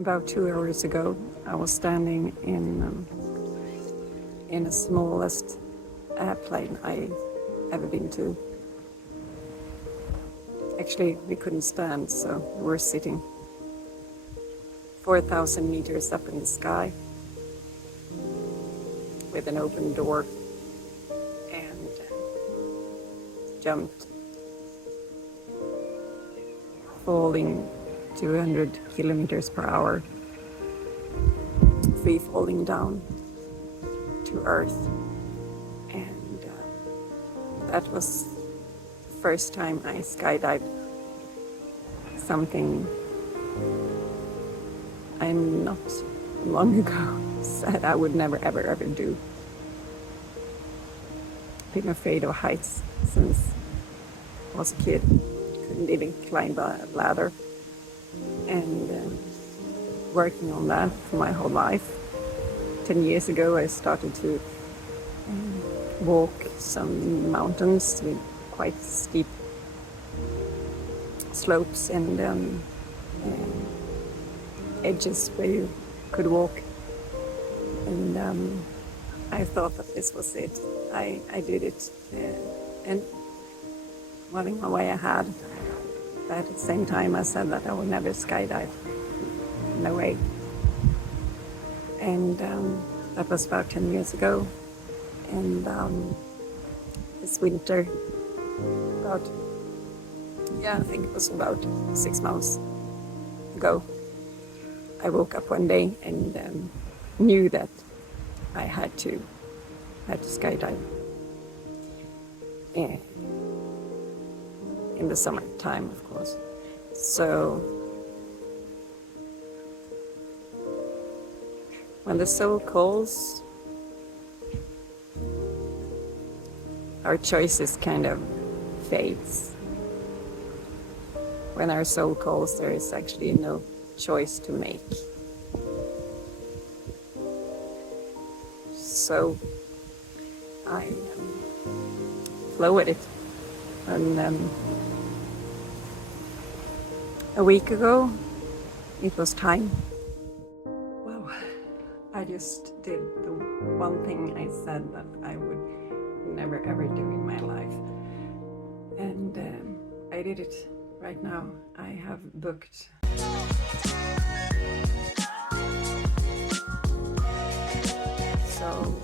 About 2 hours ago, I was standing in the smallest airplane I ever been to. Actually, we couldn't stand, so we were sitting 4,000 meters up in the sky with an open door, and jumped, falling 200 kilometers per hour, free falling down to Earth. And that was the first time I skydived. Something I'm not long ago said I would never ever do. Been afraid of heights since I was a kid. Couldn't even climb a ladder. And working on that for my whole life. 10 years ago I started to walk some mountains with quite steep slopes and edges where you could walk. And I thought that this was it. I did it. And running my way ahead. But at the same time I said that I would never skydive. No way. And that was about 10 years ago. And this winter, I think it was about 6 months ago, I woke up one day and knew that I had to skydive. In the summertime, of course. So when the soul calls, our choices kind of fades. When our soul calls, there is actually no choice to make. So I flow with it. And a week ago, it was time. Wow, I just did the one thing I said that I would never ever do in my life. And I did it right now. I have booked. So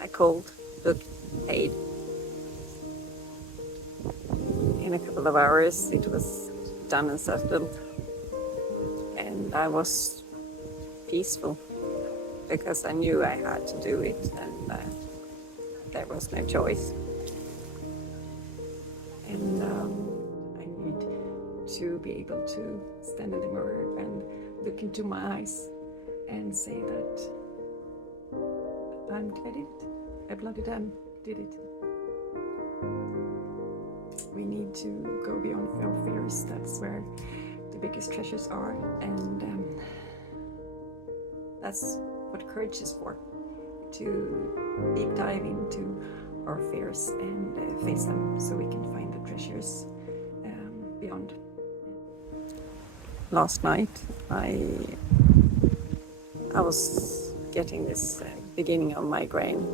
I called, booked, paid. In a couple of hours it was done and settled, and I was peaceful because I knew I had to do it, and there was no choice. And I need to be able to stand in the mirror and look into my eyes and say that I did it. I bloody damn did it. We need to go beyond our fears. That's where the biggest treasures are, and that's what courage is for. To deep dive into our fears and face them, so we can find the treasures beyond. Last night, I was getting this beginning of migraine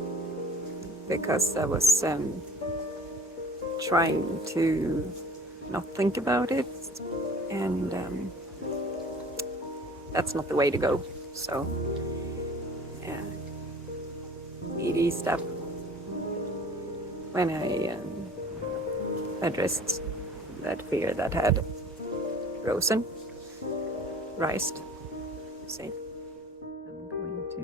because I was trying to not think about it, and that's not the way to go. So it eased up when I addressed that fear that had rised. Say, I'm going to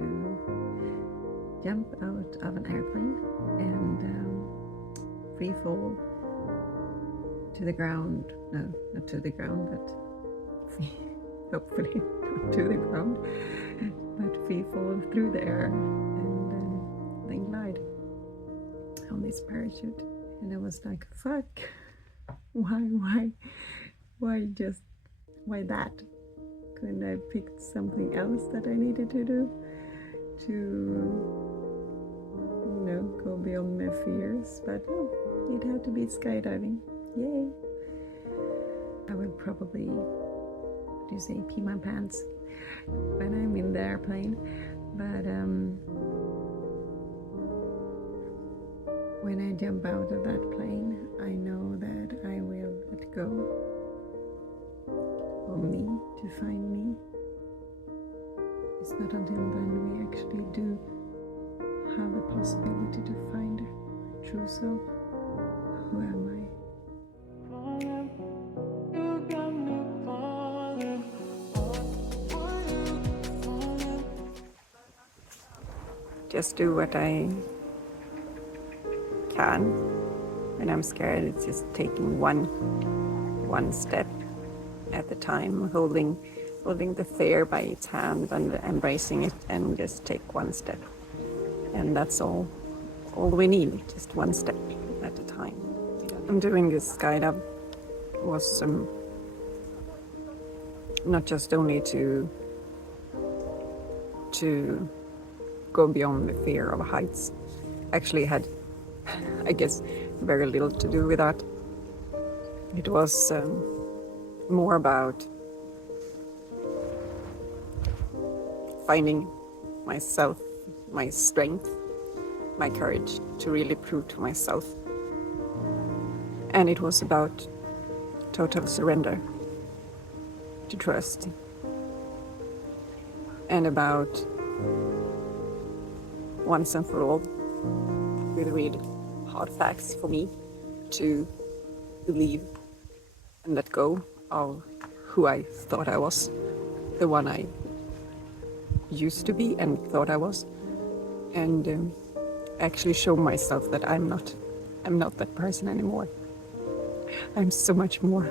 jump out of an airplane and free fall to the ground. No, not to the ground, but hopefully not to the ground, but free fall through the air and then glide on this parachute. And I was like, fuck, why that? Couldn't I picked something else that I needed to do to go beyond my fears? But it had to be skydiving. Yay! I would probably do you say, pee my pants when I'm in the airplane. But when I jump out of that plane, I know that I will let go of me to find me. It's not until then we actually do have the possibility to find true self. Who am I? Just do what I can. When I'm scared, it's just taking one step at a time, holding the fear by its hand and embracing it, and just take one step. And that's all we need, just one step at a time. I'm doing this skydive was not just only to go beyond the fear of heights. Actually had, I guess, very little to do with that. It was more about finding myself, my strength, my courage to really prove to myself. And it was about total surrender, to trust, and about once and for all, with really hard facts for me to believe and let go of who I thought I was, the one I used to be and thought I was, and actually show myself that I'm not that person anymore. I'm so much more.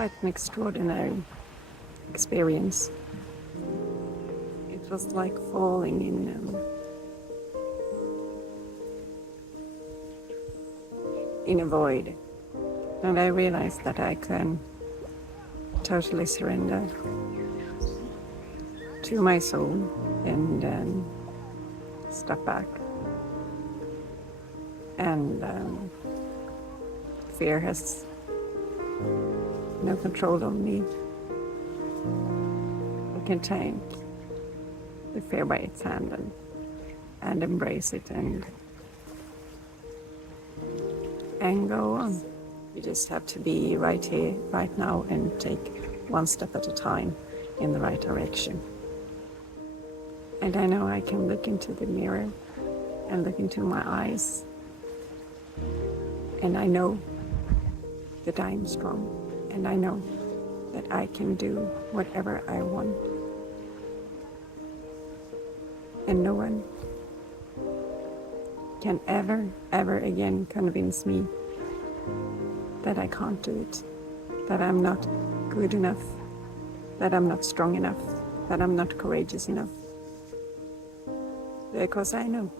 Quite an extraordinary experience. It was like falling in a void, and I realized that I can totally surrender to my soul and step back. And fear has no control on me. I can take the fear by its hand and embrace it and go on. You just have to be right here, right now, and take one step at a time in the right direction. And I know I can look into the mirror and look into my eyes, and I know that I am strong, and I know that I can do whatever I want. And no one can ever again convince me that I can't do it, that I'm not good enough, that I'm not strong enough, that I'm not courageous enough. Because I know